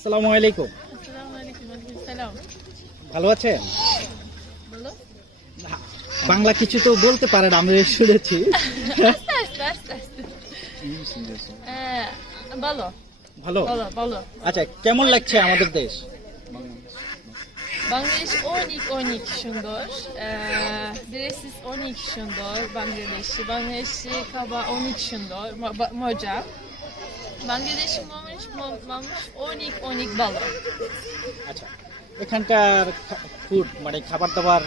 আসসালামু আলাইকুম। ভালো আছেন? বাংলা। কিছু তো বলতে পারেন আমি শুনেছি। বলো। ভালো। আচ্ছা কেমন লাগছে আমাদের দেশ? বাংলাদেশ অনেক অনেক সুন্দর। আহ, অনেক সুন্দর বাংলাদেশি। বাংলাদেশি খাবার অনেক সুন্দর মজা। বাংলাদেশি মানুষ অনেক অনেক ভালো আচ্ছা এখানকার ফুড মানে খাবার দাবার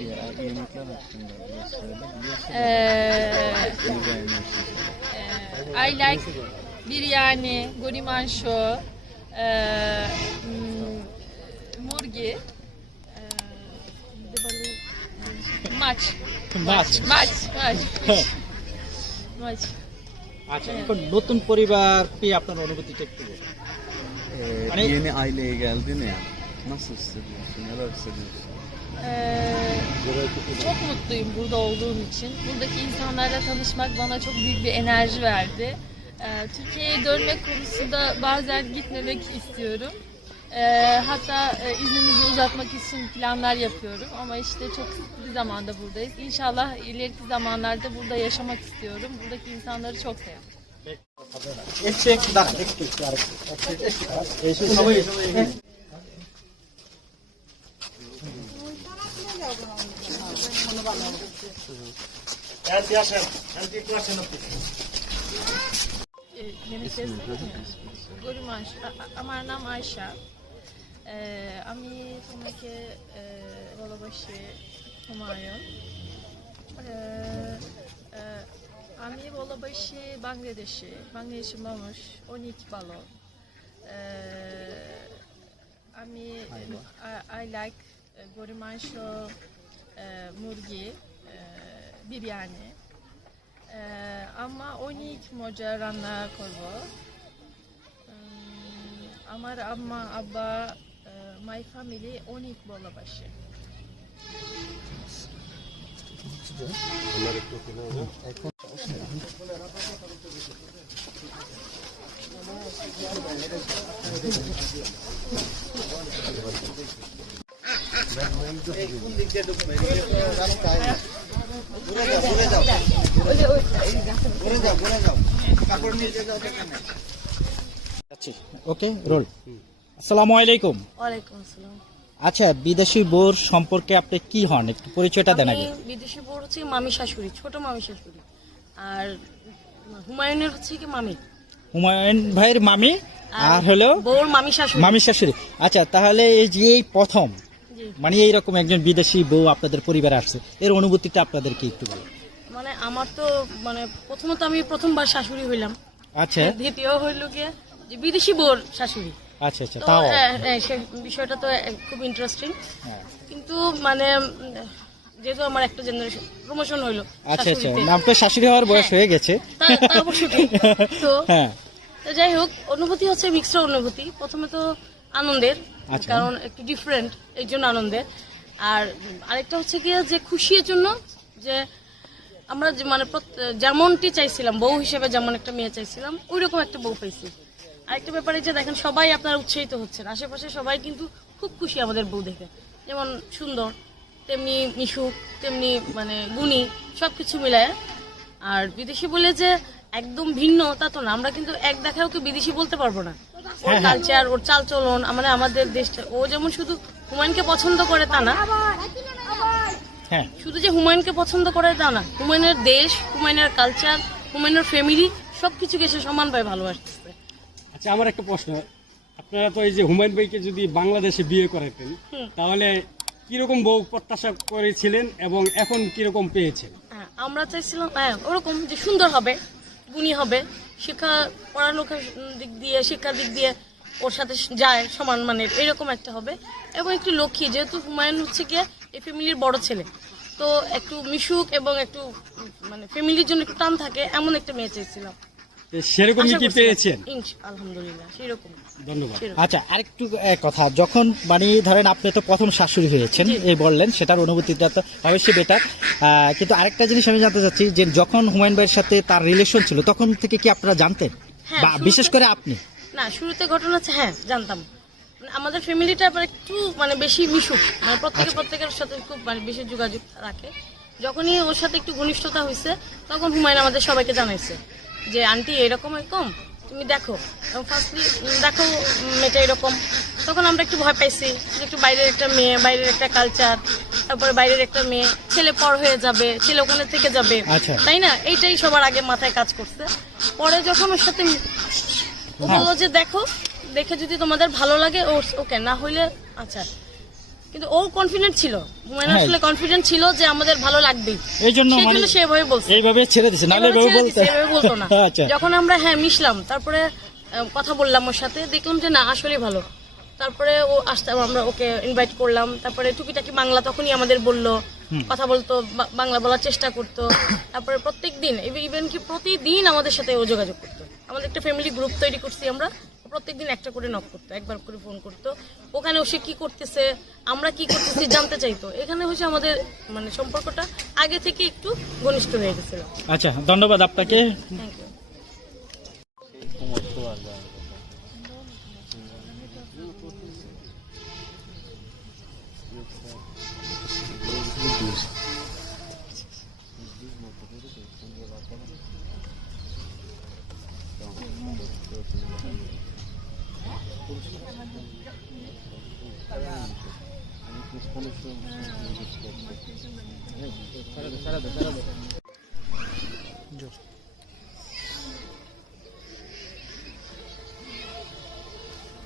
ইয়ে. Uh, gori mansho, uh, mm, murgi, uh, maç, মাছ maç, maç, maç. আচ্ছা এখন নতুন পরিবার পেয়ে আপনার অনুভূতিটা একটু বলুন। Ee, Hani- yeni aileye geldin ya. Nasıl hissediyorsun? Neler hissediyorsun? Ee, çok mutluyum burada olduğum için. Buradaki insanlarla tanışmak bana çok büyük bir enerji verdi. Ee, Türkiye'ye dönmek konusunda bazen gitmemek istiyorum. E, hatta e, iznimizi uzatmak için planlar yapıyorum ama işte çok kısıtlı bir zamanda buradayız. İnşallah ileriki zamanlarda burada yaşamak istiyorum. Buradaki insanları çok seviyorum. E, yemekleri seviyorum. Gorumaş, Amarnam Ayşe. আমি তোমাকে আহ, ভালোবাসি হুমায়ুন আহ, আহ, আমি ভালোবাসি বাংলাদেশে বাংলাদেশি মানুষ অনেক ভালো আহ, আমি আই লাইক গরিব মাংস মুরগি বিরিয়ানি Ee, ama অনেক মজা রান্না করব উম, আমার আম্মা আব্বা মাই ফ্যামিলি অনেক ভালোবাসে আচ্ছা ওকে রোল আসসালামু আলাইকুম। ওয়ালাইকুম আসসালাম। আচ্ছা বিদেশি বোর সম্পর্কে আপনি কি হন? একটু পরিচয়টা দেন আগে। বিদেশি বোর হচ্ছে মামি শাশুড়ি ছোট মামি শাশুড়ি। আর হুমায়ুনের হচ্ছে কি মামি। হুমায়ুন ভাইয়ের মামি আর হলো বউর মামি শাশুড়ি। মামি শাশুড়ি। আচ্ছা তাহলে এই যে এই প্রথম। মানে এইরকম একজন বিদেশি বউ আপনাদের পরিবারে আসছে এর অনুভূতিটা আপনাদেরকে একটু বলো মানে আমার তো মানে প্রথমত আমি প্রথমবার শাশুড়ি হইলাম। আচ্ছা। দ্বিতীয় হইল গিয়ে যে বিদেশি বউর শাশুড়ি। আচ্ছা আচ্ছা তাও হ্যাঁ, হ্যাঁ, সে বিষয়টা তো খুব ইন্টারেস্টিং হ্যাঁ। কিন্তু মানে যেহেতু আমার একটা জেনারেশন প্রমোশন হইল আচ্ছা আচ্ছা নাম তো শাশুড়ি হওয়ার বয়স হয়ে। গেছে। তা- যাই হোক অনুভূতি হচ্ছে মিক্সড অনুভূতি। প্রথমে তো আনন্দের আচ্ছা। কারণ একটু ডিফারেন্ট এই জন্য আনন্দের। আর আরেকটা হচ্ছে কি যে খুশির জন্য যে আমরা মানে যেমনটি চাইছিলাম বউ হিসেবে যেমন একটা মেয়ে চাইছিলাম ওই রকম একটা বউ পাইছি। আরেকটা ব্যাপারে যে দেখেন সবাই আপনার উৎসাহিত হচ্ছেন। আশেপাশে সবাই কিন্তু খুব খুশি আমাদের বউ দেখে। যেমন সুন্দর তেমনি মিশুক তেমনি মানে গুণী সব কিছু মিলায়। আর বিদেশি বলে যে একদম ভিন্ন তা তো না। আমরা কিন্তু এক দেখায় ওকে বিদেশি বলতে পারব না। ওর হ্যাঁ, হ্যাঁ। কালচার ওর চালচলন মানে আমাদের দেশটা। ও যেমন শুধু হুমায়ুনকে পছন্দ করে তা না। হ্যাঁ। শুধু যে হুমায়ুনকে পছন্দ করে তা না। হুমায়ুনের দেশ হুমায়ুনের কালচার হুমায়ুনের ফ্যামিলি সবকিছুকে সে সমানভাবে ভালোবাসতেছে আচ্ছা আমার একটা প্রশ্ন। আপনারা তো এই যে হুমায়ুন ভাইকে যদি বাংলাদেশে বিয়ে করাতেন তাহলে কীরকম বউ প্রত্যাশা করেছিলেন এবং এখন কীরকম পেয়েছেন? হ্যাঁ আমরা চাইছিলাম হ্যাঁ ওরকম যে সুন্দর হবে গুণী হবে শিক্ষা পড়ালেখার দিক দিয়ে শিক্ষার দিক দিয়ে ওর সাথে যায় সমান মানের এরকম একটা হবে। এবং একটু লক্ষ্মী যেহেতু হুমায়ুন হচ্ছে গিয়ে এই ফ্যামিলির বড় ছেলে তো একটু মিশুক এবং একটু মানে ফ্যামিলির জন্য একটু টান থাকে এমন একটা মেয়ে চাইছিলাম। সেরকমই কি পেয়েছেন? আলহামদুলিল্লাহ সেরকম ধন্যবাদ। আচ্ছা আরেকটু কথা। যখন মানে ধরেন আপনি তো প্রথম শাশুড়ি হয়েছেন এই বললেন সেটার অনুভূতিটা তো অবশ্যই বেটার কিন্তু আরেকটা জিনিস আমি জানতে চাচ্ছি যে যখন হুমায়ুন ভাইয়ের সাথে তার রিলেশন ছিল তখন থেকে কি আপনারা জানতেন? হ্যাঁ, বা বিশেষ করে আপনি? না শুরুতে ঘটনা আছে হ্যাঁ জানতাম। মানে আমাদের ফ্যামিলিটা আবার একটু মানে বেশি মিশুক। মানে প্রত্যেকে প্রত্যেকের সাথে খুব মানে বেশি যোগাযোগ রাখে। যখনই ওর সাথে একটু ঘনিষ্ঠতা হয়েছে তখন হুমায়ুন আমাদের সবাইকে জানাইছে। যে আন্টি এরকম এরকম? তুমি দেখো। ফার্স্টলি দেখো মেয়েটা এরকম। তখন আমরা একটু ভয় পাইছি একটু বাইরের একটা মেয়ে বাইরের একটা কালচার তারপরে বাইরের একটা মেয়ে ছেলে পর হয়ে যাবে ছেলে ওখানে থেকে যাবে। আচ্ছা। তাই না? এইটাই সবার আগে মাথায় কাজ করছে। পরে যখন ওর সাথে ও বলল যে দেখো দেখে যদি তোমাদের ভালো লাগে ওকে না হইলে আচ্ছা। কিন্তু ও কনফিডেন্ট ছিল। হুমায়ুন হ্যাঁ। আসলে কনফিডেন্ট ছিল যে আমাদের ভালো লাগবেই এই জন্য মানে সেভাবে বলছে। এইভাবে ছেড়ে দিছে নাহলে এভাবে বলতে। বলতো না। আচ্ছা। যখন আমরা হ্যাঁ মিশলাম তারপরে কথা বললাম ওর সাথে দেখলাম যে না আসলে ভালো। তারপরে ও আসতে আমরা ওকে ইনভাইট করলাম। তারপরে টুকিটাকি বাংলা তখনই আমাদের বলল কথা বলতো বাংলা বলার চেষ্টা করতো। তারপরে প্রত্যেক দিন ইভেন কি প্রতিদিন আমাদের সাথে ও যোগাযোগ করতো। আমাদের একটা ফ্যামিলি গ্রুপ তৈরি করছি আমরা। প্রত্যেকদিন একটা করে নক করতো একবার করে ফোন করতো। ওখানে সে কি করতেছে আমরা কি করতেছি জানতে চাইতো। এখানে হচ্ছে আমাদের মানে সম্পর্কটা আগে থেকে একটু ঘনিষ্ঠ হয়ে গেছিল। আচ্ছা ধন্যবাদ আপনাকে। থ্যাংক ইউ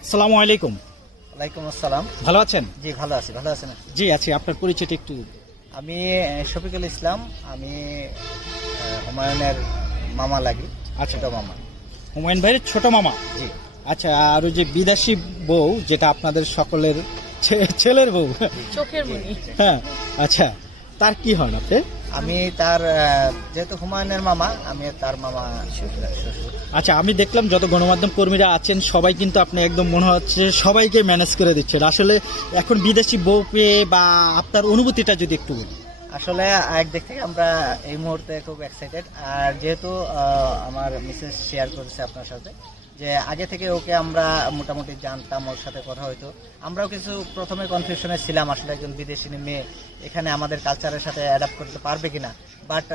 আসসালামু আলাইকুম। ওয়ালাইকুম আসসালাম। ভালো আছেন? জি ভালো আছি ভালো আছেন জি আছি। আপনার পরিচয়টা একটু আমি শফিকুল ইসলাম। আমি হুমায়ুনের মামা লাগি আচ্ছা। ছোট মামা। হুমায়ুন ভাইয়ের ছোট মামা? জি। আচ্ছা আর ওই যে বিদেশি বউ যেটা আপনাদের সকলের ছেলের বউ। চোখের মনি। হ্যাঁ আচ্ছা তার কি হন আপনি? আমি তার যেহেতু হুমায়ুনের মামা আমি তার মামা আচ্ছা আমি দেখলাম যত গণমাধ্যম কর্মীরা আছেন সবাই কিন্তু আপনি একদম মনে হচ্ছে সবাইকে ম্যানেজ করে দিচ্ছেন। আসলে এখন বিদেশি বউ পেয়ে বা আপনার অনুভূতিটা যদি একটু বলি আসলে একদিক থেকে আমরা এই মুহূর্তে খুব এক্সাইটেড আর যেহেতু আমার মিসেস শেয়ার করেছে আপনার সাথে যে আগে থেকে ওকে আমরা মোটামুটি জানতাম ওর সাথে কথা হইতো। আমরাও কিছু প্রথমে কনফিউশনে ছিলাম, আসলে একজন বিদেশি মেয়ে, এখানে আমাদের কালচারের সাথে অ্যাডাপ্ট করতে পারবে কিনা? বাট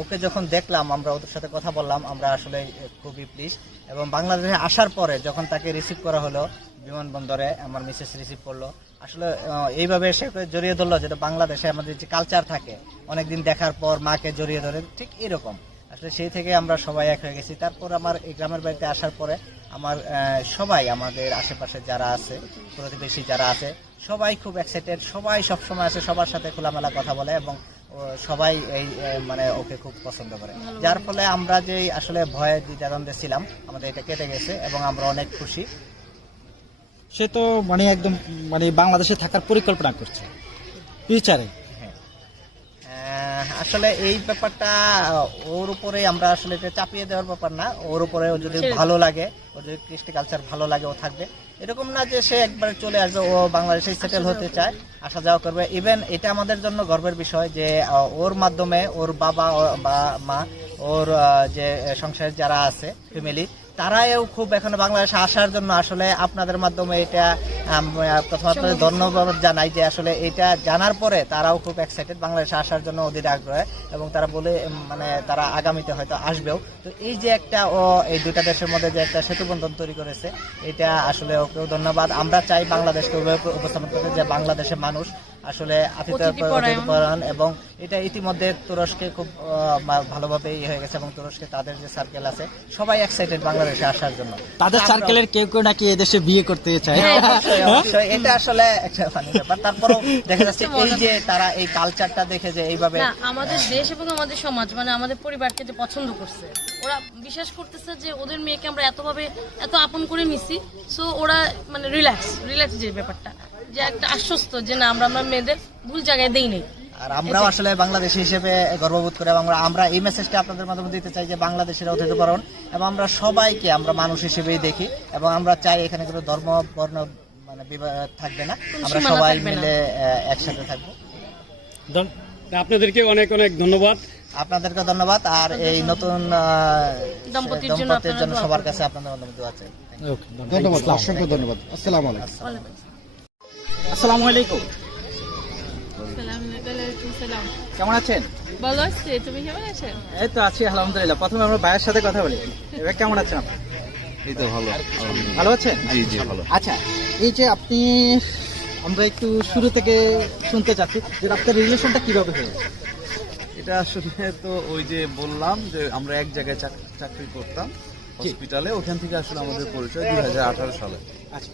ওকে যখন দেখলাম, আমরা ওদের সাথে কথা বললাম, আমরা আসলে খুবই প্লিজ এবং বাংলাদেশে আসার পরে যখন তাকে রিসিভ করা হলো, বিমানবন্দরে আমার মিসেস রিসিভ করল। আসলে এইভাবে সে জড়িয়ে ধরলো, যেটা বাংলাদেশে আমাদের যে কালচার থাকে, অনেকদিন দেখার পর মাকে জড়িয়ে ধরে, ঠিক এরকম। আসলে সেই থেকে আমরা সবাই এক হয়ে গেছি। তারপর আমার এই গ্রামের বাড়িতে আসার পরে আমার সবাই আমাদের আশেপাশে যারা আছে প্রতিবেশী যারা আছে সবাই খুব এক্সাইটেড সবাই সব সময় আছে সবার সাথে খোলামেলা কথা বলে এবং ও সবাই এই মানে ওকে খুব পছন্দ করে। যার ফলে আমরা যে আসলে ভয়ে দ্বিধাদ্বন্দ্বে ছিলাম আমাদের এটা কেটে গেছে এবং আমরা অনেক খুশি। সে তো মানে একদম মানে বাংলাদেশে থাকার পরিকল্পনা করছে। ফিউচারে। আসলে এই ব্যাপারটা ওর উপরে আমরা আসলে চাপিয়ে দেওয়ার ব্যাপার না। ওর উপরে ও যদি ভালো লাগে ওর যদি কৃষ্টি কালচার ভালো লাগে ও থাকবে। এরকম না যে সে একবারে চলে আসবে ও বাংলাদেশে সেটেল হতে চায় আসা যাওয়া করবে। ইভেন এটা আমাদের জন্য গর্বের বিষয় যে ওর মাধ্যমে ওর বাবা ও- বা মা ওর যে সংসারের যারা আছে ফ্যামিলি তারাও খুব এখানে বাংলাদেশে আসার জন্য আসলে আপনাদের মাধ্যমে এটা আম, প্রথম আপনাদের ধন্যবাদ জানাই যে আসলে এটা জানার পরে তারাও খুব এক্সাইটেড বাংলাদেশে আসার জন্য ওদের আগ্রহ এবং তারা বলে মানে তারা আগামীতে হয়তো আসবেও। তো এই যে একটা ও এই দুটা দেশের মধ্যে যে একটা সেতু বন্ধন তৈরি করেছে এটা আসলে ওকেও ধন্যবাদ। আমরা চাই বাংলাদেশকে উপস্থাপন করতে যে বাংলাদেশের মানুষ আসলে। আতিথ্যপরায়ণ এবং এটা ইতিমধ্যে তুরস্কে খুব ভালোভাবে ইয়ে হয়ে গেছে এবং তুরস্কে তাদের যে সার্কেল আছে সবাই এক্সাইটেড বাংলাদেশে আসার জন্য। তাদের সার্কেলের কেউ কেউ নাকি এদেশে বিয়ে করতে চায়। হ্যাঁ, অবশ্যই, অবশ্যই। এটা আসলে একটা funny ব্যাপার। তারপরেও দেখা যাচ্ছে এই যে তারা এই কালচারটা দেখে যে এইভাবে না আমাদের দেশ এবং আমাদের সমাজ মানে আমাদের পরিবারকে যে পছন্দ করছে ওরা বিশ্বাস করতেছে যে ওদের মেয়েকে আমরা এতভাবে এত আপন করে নিছি সো ওরা মানে রিল্যাক্স রিল্যাক্স যে ব্যাপারটা। যে একটা আশ্বস্ত যে না আমরা আমরা মেয়েদের ভুল জায়গায় দেই নেই আর আমরাও আসলে বাংলাদেশি হিসেবে গর্ববোধ করি এবং আমরা- আমরা এই মেসেজটা আপনাদের মাধ্যমে দিতে চাই যে বাংলাদেশের অতিথিকরণ এবং আমরা সবাইকে আমরা মানুষ হিসেবেই দেখি এবং আমরা চাই এখানে কোনো ধর্ম বর্ণ মানে থাকবে না। আমরা সবাই মিলে একসাথে থাকব। আপনাদেরকে অনেক অনেক ধন্যবাদ। আপনাদেরকে ধন্যবাদ। আর এই নতুন আহ, দম্পতির জন্য দোয়া সবার কাছে আপনাদের মধ্যে আছে ওকে ধন্যবাদ। অসংখ্য ধন্যবাদ। আসসালামু আলাইকুম। আসসালামু আলাইকুম। কেমন আছেন? ভালো আছি তুমি কেমন আছো? এই তো আছি আলহামদুলিল্লাহ। প্রথমে আমরা ভাইয়ের সাথে কথা বলি। এবার কেমন আছেন আপনি? এই তো ভালো ভালো আছেন? জি জি ভালো। আচ্ছা এই যে আপনি আমরা একটু শুরু থেকে শুনতে চাচ্ছি যে আপনার রিলেশনটা কীভাবে হয়েছে এটা আসলে তো ওই যে বললাম যে আমরা এক জায়গায় চাকরি করতাম হসপিটালে ওখান থেকে আসলে আমাদের পরিচয় দুই হাজার আঠারো সালে। আচ্ছা।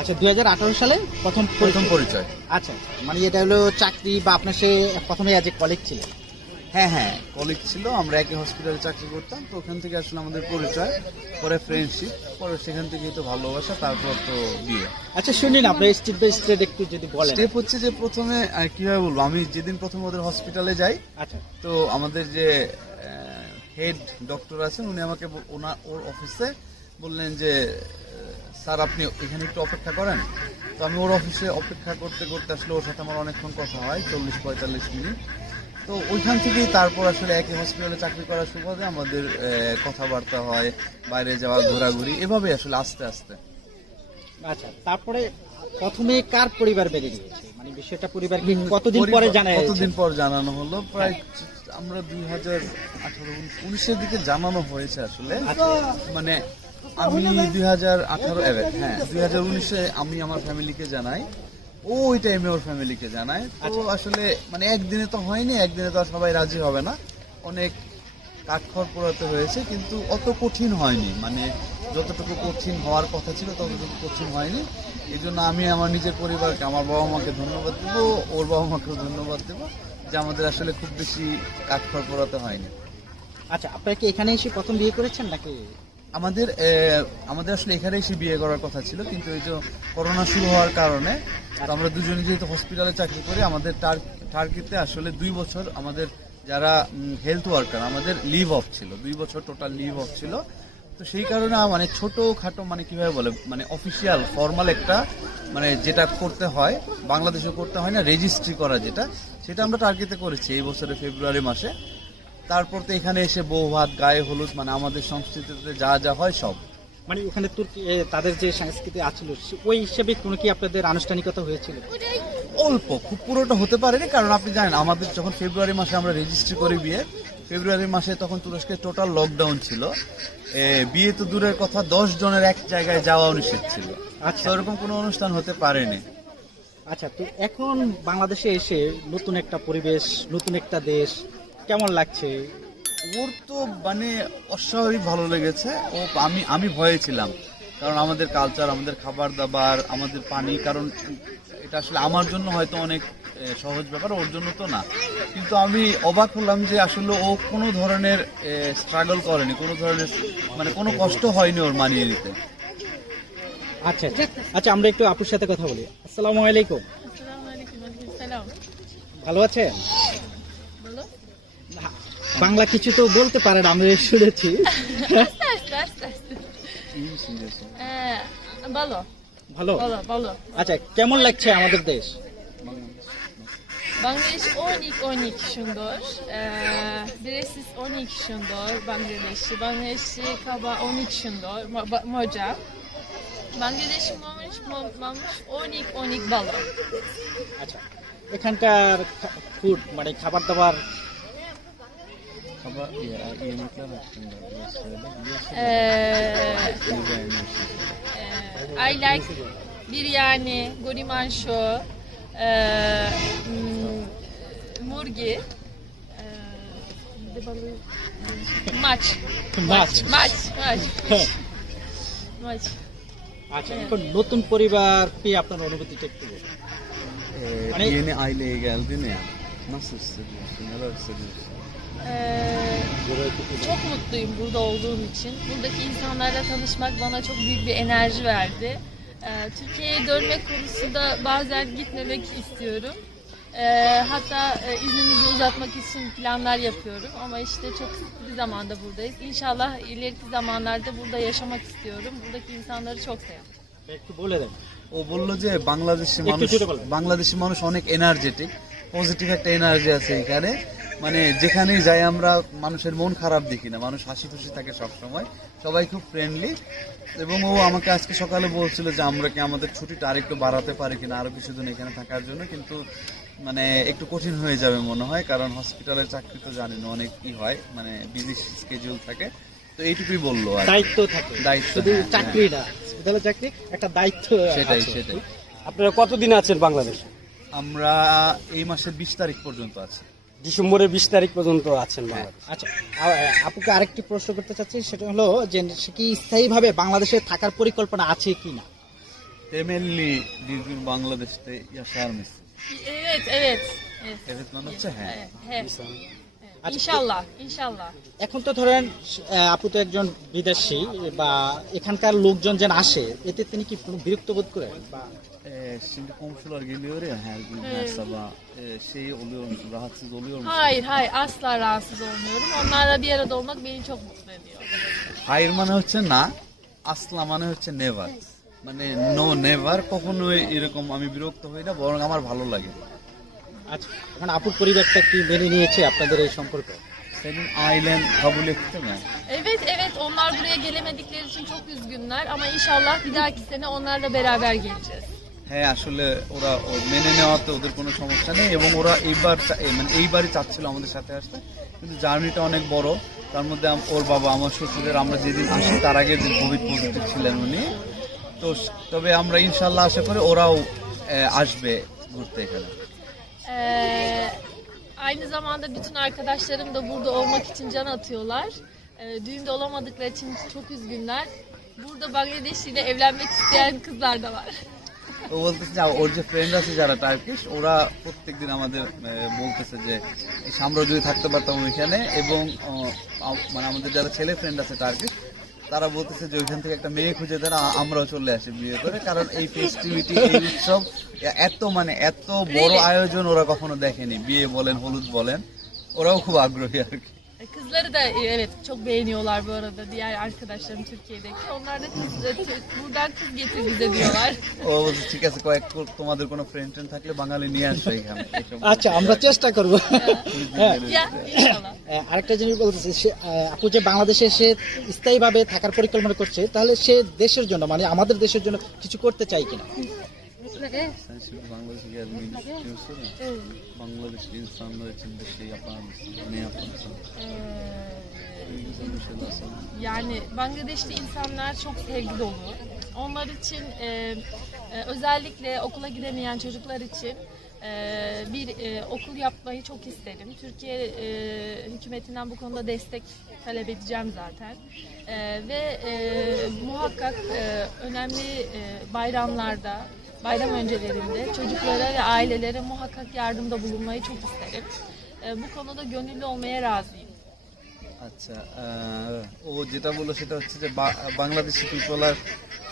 আচ্ছা দু হাজার আঠারো সালে প্রথম প্রথম পরিচয়। আচ্ছা মানে এটা হলো চাকরি বা আপনার সে প্রথমে এ কলিগ ছিল? হ্যাঁ হ্যাঁ কলিগ ছিল আমরা একই হসপিটালে চাকরি করতাম তো ওখান থেকে আসলে আমাদের পরিচয় পরে ফ্রেন্ডশিপ পরে সেখান থেকে তো ভালোবাসা তারপর তো বিয়ে। আচ্ছা শুনিন আপনার স্টেট বাই স্টেট একটু যদি বলেন। স্টেপ হচ্ছে যে প্রথমে কীভাবে বলব আমি যেদিন প্রথম ওদের হসপিটালে যাই আচ্ছা। তো আমাদের যে হেড ডক্টর আছেন উনি আমাকে ওনার ওর অফিসে বললেন যে স্যার আপনি এখানে একটু অপেক্ষা করেন। তো আমি ওর অফিসে অপেক্ষা করতে করতে আসলে ওর সাথে আমার অনেকক্ষণ কথা হয় চল্লিশ পঁয়তাল্লিশ মিনিট। তো ওইখান থেকেই তারপর আসলে একই হসপিটালে চাকরি করার সুবাদে আমাদের কথাবার্তা হয় বাইরে যাওয়া ঘোরাঘুরি এভাবে আসলে আস্তে আস্তে। আচ্ছা তারপরে প্রথমে কার পরিবার বেড়ে গিয়েছে মানে বিষয়টা পরিবার কি কতদিন পরে জানা কতদিন পর জানানো হলো? প্রায় আমরা দুই হাজার আঠারো উনিশের দিকে জানানো হয়েছে আসলে। মানে আমি দুই হাজার আঠারো হ্যাঁ দুই হাজার উনিশে আমি আমার ফ্যামিলিকে জানাই। ও ওই টাইমে ওর ফ্যামিলিকে জানায়। তো আসলে মানে একদিনে তো হয়নি একদিনে তো সবাই রাজি হবে না। অনেক কাঠখড় পোড়াতে হয়েছে কিন্তু অত কঠিন হয়নি। মানে যতটুকু কঠিন হওয়ার কথা ছিল ততটুকু কঠিন হয়নি। এই জন্য আমি আমার নিজের পরিবারকে আমার বাবা মাকে ধন্যবাদ দেবো ওর বাবা মাকেও ধন্যবাদ দেবো যে আমাদের আসলে খুব বেশি কাঠখড় পোড়াতে হয়নি। আচ্ছা আপনারা কি এখানে এসে প্রথম বিয়ে করেছেন নাকি? আমাদের আমাদের আসলে এখানে এসে বিয়ে করার কথা ছিল, কিন্তু এই যে করোনা শুরু হওয়ার কারণে আমরা দুজনে যেহেতু হসপিটালে চাকরি করি, আমাদের টার- টার্কিতে আসলে দুই বছর আমাদের যারা হেলথ ওয়ার্কার আমাদের লিভ অফ ছিল, দুই বছর টোটাল লিভ অফ ছিল। তো সেই কারণে মানে ছোট খাটো মানে কীভাবে বলে মানে অফিসিয়াল ফর্মাল একটা মানে যেটা করতে হয় বাংলাদেশে করতে হয় না রেজিস্ট্রি করা যেটা, সেটা আমরা টার্কিতে করেছি এই বছরের ফেব্রুয়ারি মাসে। তারপর তো এখানে এসে বউ ভাত গায়ে হলুদ মানে আমাদের সংস্কৃতিতে যা যা হয় সব। মানে ওখানে তুর্কি তাদের যে সংস্কৃতি আছিল ওই হিসেবে কোনো কি আপনাদের আনুষ্ঠানিকতা হয়েছিল? অল্প খুব পুরোটা হতে পারেনি কারণ আপনি জানেন আমাদের যখন ফেব্রুয়ারি মাসে আমরা রেজিস্ট্রি করি বিয়ে ফেব্রুয়ারি মাসে তখন তুরস্কের টোটাল লকডাউন ছিল। বিয়ে তো দূরের কথা দশ জনের এক জায়গায় যাওয়া নিষেধ ছিল। আচ্ছা। ওরকম কোনো অনুষ্ঠান হতে পারেনি। আচ্ছা তো এখন বাংলাদেশে এসে নতুন একটা পরিবেশ নতুন একটা দেশ কেমন লাগছে? ওর তো মানে অস্বাভাবিক ভালো লেগেছে। ও আমি আমি ভয়ে ছিলাম। কারণ আমাদের কালচার আমাদের খাবার দাবার আমাদের পানি কারণ এটা আসলে আমার জন্য হয়তো অনেক সহজ ব্যাপার ওর জন্য তো না। কিন্তু আমি অবাক হলাম যে আসলে ও কোনো ধরনের স্ট্রাগল করেনি কোনো ধরনের মানে কোনো কষ্ট হয়নি ওর মানিয়ে নিতে। আচ্ছা আচ্ছা। আচ্ছা আমরা একটু আপুর সাথে কথা বলি। আসসালামু আলাইকুম। আসসালামু আলাইকুম সালাম ভালো আছেন? বাংলা কিছু তো বলতে পারেন আমি শুনেছি। আস্তে ভালো? বলো বলো। আচ্ছা কেমন লাগছে আমাদের দেশ? বাংলাদেশ অনেক অনেক সুন্দর। ড্রেসিস অনেক সুন্দর বাংলাদেশি। বাংলাদেশি খাবার অনেক সুন্দর মজা। বাংলাদেশি মানুষ মানুষ অনেক অনেক ভালো। আচ্ছা এখানকার ফুড মানে খাবার দাবার আই লাইক বিরিয়ানি গরি মাংস আহ, উম, মুরগি আহ, কি বলে? মাছ মাছ মাছ মাছ মাছ আচ্ছা এখন নতুন পরিবার পেয়ে আপনার অনুভূতিটা একটু বলুন। Hani- Yeni aileye geldin ya. Nasıl hissediyorsun? Neler hissediyorsun? Ee, çok mutluyum burada olduğum için. Buradaki insanlarla tanışmak bana çok büyük bir enerji verdi. Ee, Türkiye'ye dönmek konusunda bazen gitmemek istiyorum. Ee, hatta e, iznimizi uzatmak için planlar yapıyorum. Ama işte çok sıkı bir zamanda buradayız. İnşallah ileriki zamanlarda burada yaşamak istiyorum. Buradaki insanları çok seviyorum. একটু বলে দেন ও বললো যে বাংলাদেশি একটু মানুষ জোরে বলেন। বাংলাদেশি মানুষ অনেক এনার্জেটিক পজিটিভ একটা এনার্জি আছে এখানে মানে যেখানেই যাই আমরা মানুষের মন খারাপ দেখি না। মানুষ হাসি খুশি থাকে সব সময় সবাই খুব ফ্রেন্ডলি এবং ও আমাকে আজকে সকালে বলছিল যে আমরা কি আমাদের ছুটিটা আরেকটু বাড়াতে পারি কিনা? আরও কিছুদিন এখানে থাকার জন্য। কিন্তু মানে একটু কঠিন হয়ে যাবে মনে হয় কারণ হসপিটালের চাকরি তো জানেন অনেক কি হয় মানে বিজি স্কেজুল থাকে। তো এইটুকুই বলল আর দায়িত্ব থাকে। দায়িত্ব, হ্যাঁ, চাকরি না হসপিটালের চাকরি একটা দায়িত্ব সেটাই সেটাই। আপনারা কতদিন আছেন বাংলাদেশে? আমরা এই মাসের বিশ তারিখ পর্যন্ত আছি। ডিসেম্বরের বিশ তারিখ পর্যন্ত আছেন বাংলাদেশে আচ্ছা আপুকে আরেকটি প্রশ্ন করতে চাচ্ছি সেটা হলো যে সে কি স্থায়ীভাবে বাংলাদেশে থাকার পরিকল্পনা আছে কি না temelli bir gün Bangladeş'te yaşar mısın? Evet, evet. Evet. Evet হচ্ছে হ্যাঁ He. İnşallah, inşallah. এখন তো ধরেন আহ, আপু তো একজন বিদেশি বা এখানকার লোকজন যেন আসে এতে তিনি কি কোনো বিরক্ত বোধ করেন বা Ee, şimdi komşular geliyor ya her gün her sabah ee, şey oluyor musun rahatsız oluyor musun? Hayır, hayır. Asla rahatsız olmuyorum. Onlarla bir arada olmak beni çok mutlu ediyor. হাইর মানে হচ্ছে না আসলা মানে হচ্ছে নেভার মানে নো নেভার কখনোই এরকম আমি বিরক্ত হই না বরং আমার ভালো লাগে আচ্ছা এখন আপুর পরিবারটা কি মেনে নিয়েছে আপনাদের এই সম্পর্ক Senin ailen kabul etti mi? Evet, evet. Onlar buraya gelemedikleri için çok üzgünler. Ama inşallah bir dahaki sene onlarla beraber geleceğiz. হ্যাঁ আসলে ওরা ও মেনে নেওয়াতে ওদের কোনো সমস্যা নেই এবং ওরা এইবার চা- এই মানে এইবারই চাচ্ছিল আমাদের সাথে আসতে কিন্তু জার্নিটা অনেক বড় তার মধ্যে আম- ওর বাবা আমার শ্বশুরের আমরা যেদিন আসি তার আগে যে কোভিড পজিটিভ ছিলেন উনি তো স- তবে আমরা ইনশাল্লাহ আশা করি ওরাও আহ, আসবে ঘুরতে এখানে Ee, aynı zamanda bütün arkadaşlarım da burada olmak için can atıyorlar. Ee, düğünde olamadıkları için çok üzgünler. Burada Bangladeş ile evlenmek isteyen kızlar da var. ও বলতেছে যে ওর যে ফ্রেন্ড আছে যারা টার্কিশ ওরা প্রত্যেকদিন আমাদের বলতেছে যে আমরা যদি থাকতে পারতাম ওইখানে এবং মানে আমাদের যারা ছেলে ফ্রেন্ড আছে টার্কিশ তারা বলতেছে যে ওইখান থেকে একটা মেয়ে খুঁজে দেন আমরাও চলে আসি বিয়ে করে। কারণ এই ফেস্টিভিটি এই উৎসব এত মানে এত বড় আয়োজন ওরা কখনো দেখেনি। বিয়ে বলেন হলুদ বলেন ওরাও খুব আগ্রহী আর কি। Kızları da e, evet çok beğeniyorlar bu arada diğer arkadaşlarım Türkiye'deki. Onlar da kız, e, buradan kız getir bize diyorlar. ও বলছে ঠিক আছে কয়েক তোমাদের কোনো ফ্রেন্ড ট্রেন্ড থাকলে বাঙালি নিয়ে আসবে এখানে এইসব আচ্ছা আমরা চেষ্টা করব হ্যাঁ ya inşallah. আহ, আরেকটা জিনিস বলতেছি সে আহ, আপু যে বাংলাদেশে সে স্থায়ীভাবে থাকার পরিকল্পনা করছে তাহলে সে দেশের জন্য মানে আমাদের দেশের জন্য কিছু করতে চাই কিনা Sen şimdi Bangladeş'e gelmeyi istiyorsun ya. Bangladeş insanlar için bir şey yapar mısın? Ne yaparsın? Ee, Güzel bir şeyler söyle. Yani Bangladeşli insanlar çok sevgi dolu. Onlar için e, e, özellikle okula gidemeyen çocuklar için e, bir e, okul yapmayı çok isterim. Türkiye e, hükümetinden bu konuda destek talep edeceğim zaten. E, ve e, muhakkak e, önemli e, bayramlarda, bayram öncelerinde çocuklara ve ailelere muhakkak yardımda bulunmayı çok isterim. E, bu konuda gönüllü olmaya razıyım. আচ্ছা ও যেটা বলল সেটা হচ্ছে যে Bangladeshi people are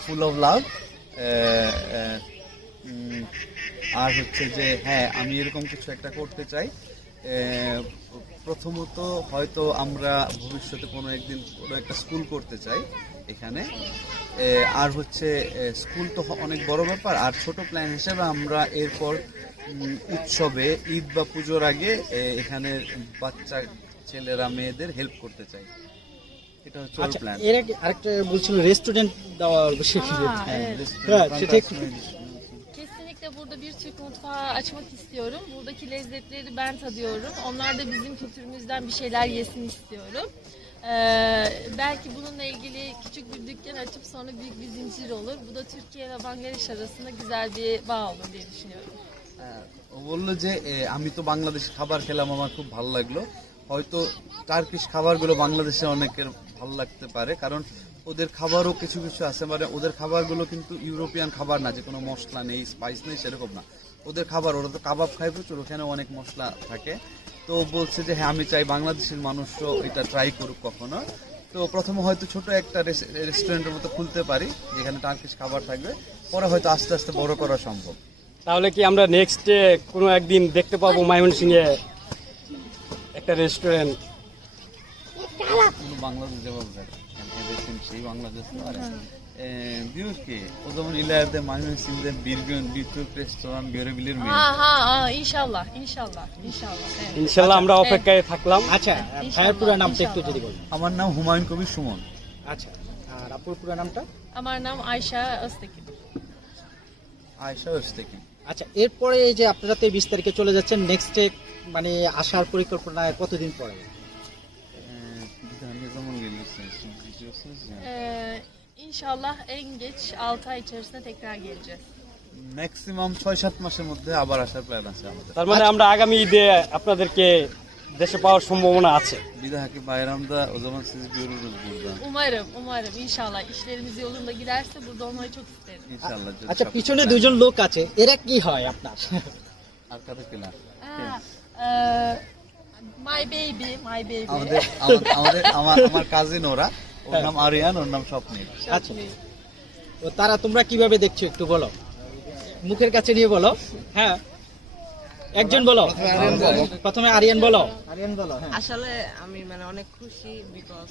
full of love আর হচ্ছে যে হ্যাঁ আমি এরকম কিছু একটা করতে চাই প্রথমত হয়তো আমরা ভবিষ্যতে কোনো একদিন কোনো একটা স্কুল করতে চাই এখানে আহ, আর হচ্ছে আহ, স্কুল তো অনেক বড় ব্যাপার আর ছোট প্ল্যান হিসেবে আমরা এরপর উম, উৎসবে ঈদ বা পুজোর আগে আহ, এখানে বাচ্চা ছেলেরা মেয়েদের হেল্প করতে চাই এটা হচ্ছে ওর আচ্ছা প্ল্যান এর আগে আরেকটা বলছিল রেস্টুরেন্ট দেওয়ার বিষয়ে কি বলতে? Aa, evet. হ্যাঁ সেটা একটু Kesinlikle burada bir Türk mutfağı açmak istiyorum. Buradaki lezzetleri ben tadıyorum. Onlar da bizim kültürümüzden bir şeyler yesin istiyorum. Ee, belki bununla ilgili küçük bir dükkan açıp sonra büyük bir zincir olur. Bu da Türkiye ve Bangladeş arasında güzel bir bağ olur diye düşünüyorum. হ্যাঁ, ও বললো যে এ, আমি তো বাংলাদেশি খাবার খেলাম আমার খুব ভালো লাগলো হয়তো টার্কিশ খাবারগুলো বাংলাদেশে অনেকের ভালো লাগতে পারে কারণ ওদের খাবারও কিছু কিছু আছে মানে ওদের খাবারগুলো কিন্তু ইউরোপিয়ান খাবার না যে কোনো মশলা নেই স্পাইস নেই সেরকম না। ওদের খাবার ওরা তো কাবাব খায় প্রচুর ওখানে অনেক মশলা থাকে। তো বলছে যে হ্যাঁ আমি চাই বাংলাদেশের মানুষও এটা ট্রাই করুক কখনো। তো প্রথমে হয়তো ছোট একটা রেস্টুরেন্টের মতো খুলতে পারি যেখানে টার্কিশ খাবার থাকবে। পরে হয়তো আস্তে আস্তে বড় করা সম্ভব। তাহলে কি আমরা নেক্সট কোনো একদিন দেখতে পাবো ময়মনসিংহে একটা restaurant Bunu Bangladeş'e bakacak. Yani Bangladeş'te var ya. Ee, diyor ki o zaman ileride Maymunsin'de bir gün bir Türk restoran görebilir miyim? Ha ha ha inşallah inşallah inşallah. Evet. ইনশাল্লাহ আমরা অপেক্ষায় থাকলাম আচ্ছা ভাইয়ের পুরো নামটা একটু যদি বলেন আমার নাম হুমায়ুন কবির সুমন আচ্ছা আর আপুর পুরো নামটা আমার নাম আয়শা Öztekin. আয়সা ওস্তেকি আচ্ছা এরপরে এই যে আপনারা তো বিশ তারিখে চলে যাচ্ছেন নেক্সট মানে আসার পরিকল্পনা কতদিন পরে inşallah en geç 6 ay içerisinde tekrar geleceğiz. Maximum ছয় সাত মাসের মধ্যে আবার আসার প্ল্যান আছে আমাদের তার মানে আমরা আগামী ঈদে আপনাদেরকে দেশে পাওয়ার সম্ভাবনা আছে Bir dahaki bayramda o zaman sizi görürüz burada. Umarım, umarım inşallah işlerimiz yolunda giderse burada olmayı çok isterim. İnşallah. আচ্ছা পিছনে দুজন লোক আছে এরা কি হয় আপনার Arkadakiler. Ha, ee, my baby, my baby. আমাদের আমার- আমাদের আমার আমার কাজিন ওরা ওর নাম আরিয়ান ওর নাম স্বপ্নিল আচ্ছা তারা তোমরা কীভাবে দেখছ একটু বলো মুখের কাছে নিয়ে বলো হ্যাঁ একজন বলো প্রথমে আরিয়ান বলো আরিয়ান বলো হ্যাঁ আসলে আমি মানে অনেক খুশি বিকজ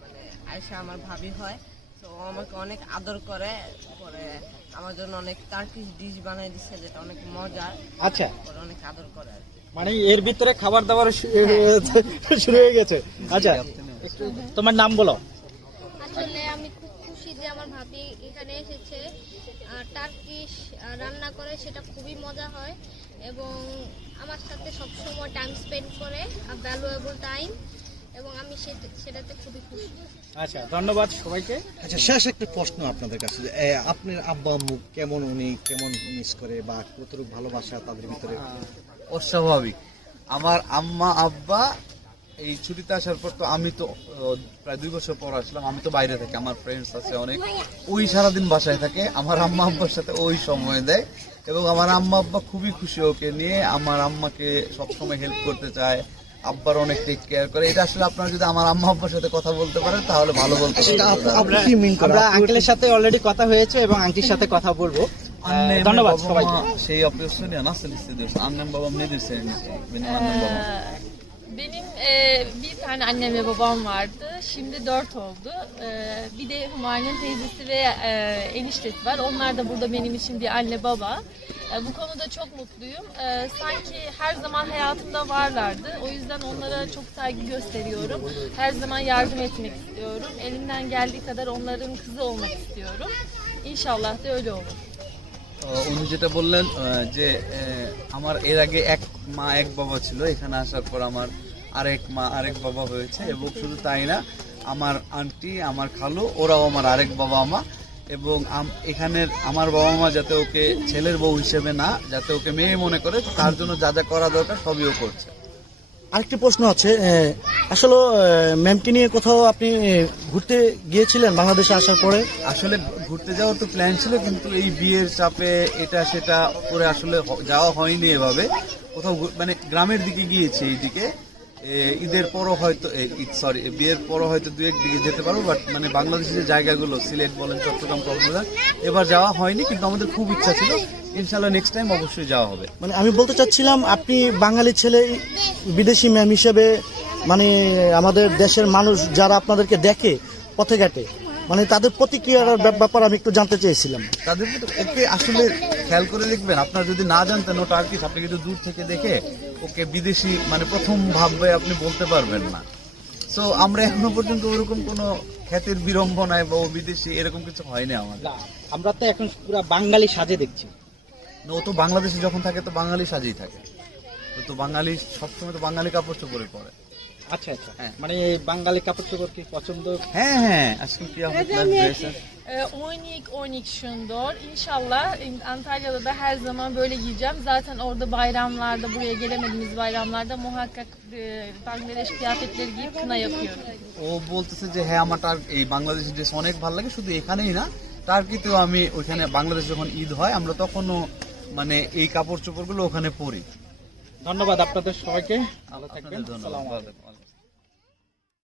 মানে আয়সা আমার ভাবি হয় তো আমাকে অনেক আদর করে পরে আমার জন্য অনেক টার্কিশ ডিশ বানাই দিচ্ছে যেটা অনেক মজার আচ্ছা অনেক আদর করে মানে এর ভিতরে খাবার দাবার শুরু হয়ে গেছে আচ্ছা তোমার নাম বলো আসলে আমি খুব খুশি যে আমার ভাবি এখানে এসেছে। টার্কিশ রান্না করে সেটা খুবই মজা হয় এবং আমার সাথে সবসময় টাইম স্পেন্ড করে ভ্যালুয়েবল টাইম এবং আমি সেটাতে খুবই খুশি। আচ্ছা ধন্যবাদ সবাইকে। আচ্ছা শেষ একটা প্রশ্ন আপনাদের কাছে যে, আপনার আব্বা আম্মু কেমন উনি কেমন মিস করে বা কতটুকু ভালোবাসা তাদের ভিতরে? অস্বাভাবিক। আমার আম্মা আব্বা এই ছুটিতে আসার পর তো আমি তো প্রায় দুই বছর পর আসলাম। আমি তো বাইরে থাকি আমার ফ্রেন্ডস আছে অনেক। ওই সারাদিন বাসায় থাকে আমার আম্মা আব্বার সাথে ওই সময় দেয়। এবং আমার আম্মা আব্বা খুবই খুশি ওকে নিয়ে আমার আম্মাকে সবসময় হেল্প করতে চায় আব্বার অনেক টেক কেয়ার করে। এটা আসলে আপনারা যদি আমার আম্মা আব্বার সাথে কথা বলতে পারেন তাহলে ভালো বলতে মিন আমরা আঙ্কেলের সাথে অলরেডি কথা হয়েছে এবং আন্টির সাথে কথা বলব। ধন্যবাদ সবাইকে। ya nasıl hissediyorsun? Annem babam nedir senin için? Benim annem babam. Ee, benim e, bir tane annem ve babam vardı. Şimdi dört oldu. Ee, bir de Humayun'un teyzesi ve e, eniştesi var. Onlar da burada benim için bir anne baba. Ee, bu konuda çok mutluyum. Ee, sanki her zaman hayatımda varlardı. O yüzden onlara çok saygı gösteriyorum. Her zaman yardım etmek istiyorum. Elimden geldiği kadar onların kızı olmak istiyorum. İnşallah da öyle olur. আহ, উনি যেটা বললেন আহ, যে আহ, আমার এর আগে এক মা এক বাবা ছিল এখানে আসার পর আমার আরেক মা আরেক বাবা হয়েছে এবং শুধু তাই না আমার আন্টি আমার খালু ওরাও আমার আরেক বাবা মা এবং এখানের আমার বাবা মা যাতে ওকে ছেলের বউ হিসেবে না যাতে ওকে মেয়ে মনে করে তার জন্য যা যা করা দরকার সবই ও করছে। আরেকটি প্রশ্ন আছে আসলে ম্যামকে নিয়ে কোথাও আপনি ঘুরতে গিয়েছিলেন বাংলাদেশে আসার পরে? আসলে ঘুরতে যাওয়ার তো প্ল্যান ছিল কিন্তু এই বিয়ের চাপে এটা সেটা করে আসলে যাওয়া হয়নি এভাবে। কোথাও মানে গ্রামের দিকে গিয়েছি এইদিকে। ঈদের পরও হয়তো ঈদ সরি বিয়ের পরও হয়তো দু এক দিকে যেতে পারব বাট মানে বাংলাদেশের যে জায়গাগুলো সিলেট বলেন চট্টগ্রাম কক্সবাজার এবার যাওয়া হয়নি কিন্তু আমাদের খুব ইচ্ছা ছিল ইনশাল্লাহ নেক্সট টাইম অবশ্যই যাওয়া হবে। মানে আমি বলতে চাচ্ছিলাম আপনি বাঙালি ছেলে বিদেশি ম্যাম হিসেবে মানে আমাদের দেশের মানুষ যারা আপনাদেরকে দেখে পথে ঘাটে মানে তাদের প্রতিক্রিয়ার ব্যাপ- ব্যাপারে আমি একটু জানতে চেয়েছিলাম। তাদের আসলে খেয়াল করে দেখবেন আপনার যদি না জানতেন ও টার্কিশ আপনি কিন্তু দূর থেকে দেখে ওকে বিদেশি মানে প্রথম ভাববে আপনি বলতে পারবেন না। সো আমরা এখনও পর্যন্ত ওরকম কোনো খ্যাতির বিড়ম্বনায় বা ও বিদেশি এরকম কিছু হয়নি আমাদের। আমরা তো এখন পুরো বাঙালি সাজে দেখছি। ও তো বাংলাদেশে যখন থাকে তো বাঙালি সাজেই থাকে। ও তো বাঙালি সবসময় তো বাঙালি কাপড় চোপড়ে পরে। আচ্ছা আচ্ছা হ্যাঁ। মানে এই বাঙালি কাপড় চোপড় কি পছন্দ হ্যাঁ হ্যাঁ আজকে কি আপনার dress Ee, 12 12 şundor. İnşallah in- Antalya'da da her zaman böyle giyeceğim. Zaten orada bayramlarda, buraya gelemediğimiz bayramlarda muhakkak e, Bangladeş kıyafetleri giyip kına yapıyorum. ও বলতেছে যে হ্যাঁ আমার টার এই বাংলাদেশি ড্রেস অনেক ভালো লাগে শুধু এখানেই না তার কিন্তু আমি ওইখানে বাংলাদেশ যখন ঈদ হয় আমরা তখনও মানে এই কাপড় চোপড়গুলো ওখানে পরি ধন্যবাদ আপনাদের সবাইকে ভালো থাকবেন ধন্যবাদ